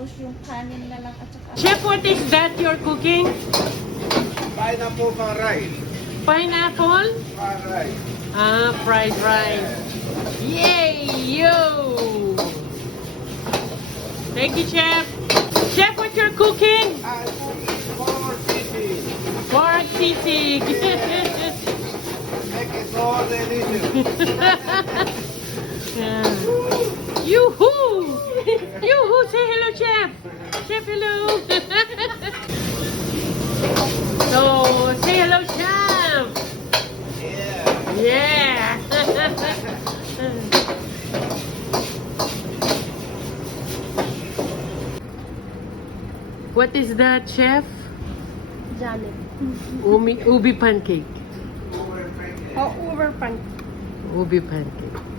Tapos yung kanin na lang at saka... Chef, what is that you're cooking? Pineapple for rice. Pineapple? For rice. Ah, fried rice. Yay! Yo! Thank you, Chef. Chef, what you're cooking? I cook for city. Pork sisig. Make it so delicious. Yeah. Yoo-hoo! Yoo-hoo! Say hello, Chef! Chef, hello! So, say hello, Chef! Yeah. Yeah! What is that, Chef? Janet. Ubi pancake. O, over pan. Ubi pancake.